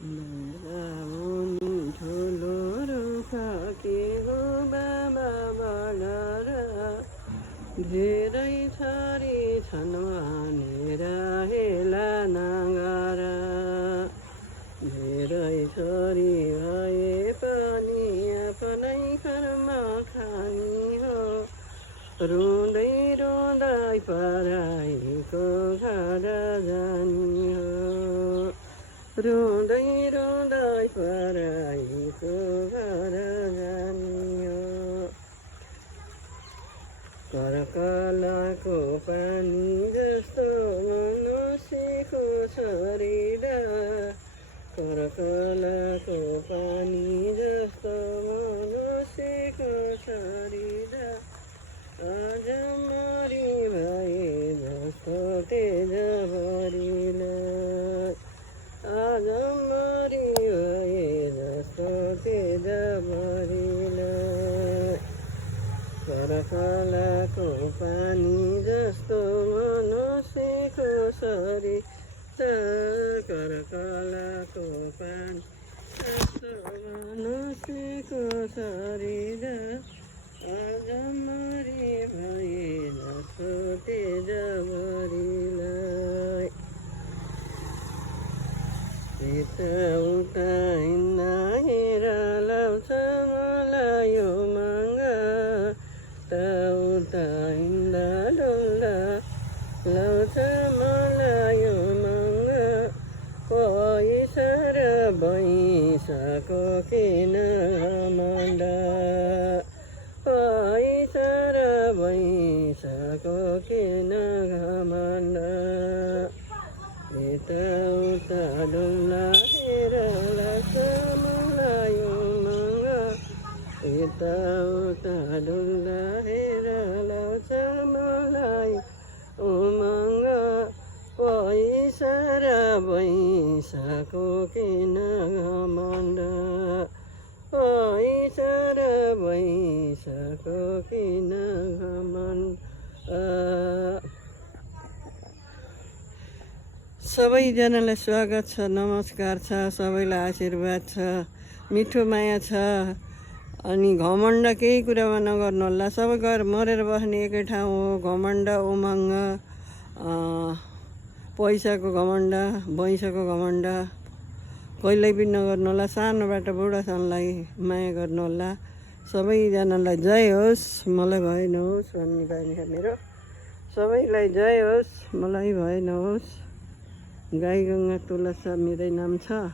मुनि ठुलो रुख के हो बाबा बडार धेरै छरी छन् भनेर हेला नगर धेरै छोरी भए पनि आफ्नै घरमा खानी हो रुँदै रुँदै पराईको घर जानी हो रुँदै रुँदै पराईको घर जानी हो करकलाको पानी जस्तो मनुष्यको शरीर करकलाको पानी जस्तो मनुष्यको शरीर आज मरि भए जस्तो तेज भरिलाई आज मरि भए जस्तो तेज भरिलाई करकलाको पानी जस्तो मनुष्यको शरीर करकलाको पानी जस्तो मनुष्यको शरीर आज मरि भए जस्तो तेज भरिलाई यताउता हिँड्दा हेर लाउँछ मलाई यो मागा यताउता हिँड्दा डुल्दा लाउँछ मलाई यो मागा पैसा र पैसाको किन घमण्ड पैसा र पैसाको किन घमण्ड यताउता डुल्दा हेर लाग्छ मलाई यो मागा यताउता डुल्दा हेर लाग्छ मलाई उमङ्ग पैसा र पैसाको किन घमण्ड पैसा र पैसाको किन घमण्ड सबैजनालाई स्वागत छ, नमस्कार छ, सबैलाई आशीर्वाद छ, मिठो माया छ। अनि घमण्ड केही कुरामा नगर्नु होला। सबै घर मरेर बस्ने एकै ठाउँ हो। घमण्ड उमङ्ग पैसाको घमण्ड वैशाको घमण्ड कहिल्यै पनि नगर्नु होला। सानोबाट बुढासम्मलाई माया गर्नु होला। सबैजनालाई जय होस्, मलाई भए नहोस् भन्ने बानी छ मेरो। सबैलाई जय होस्, मलाई भए नहोस्। गाई गङ्गा तुलसा मेरै नाम छ।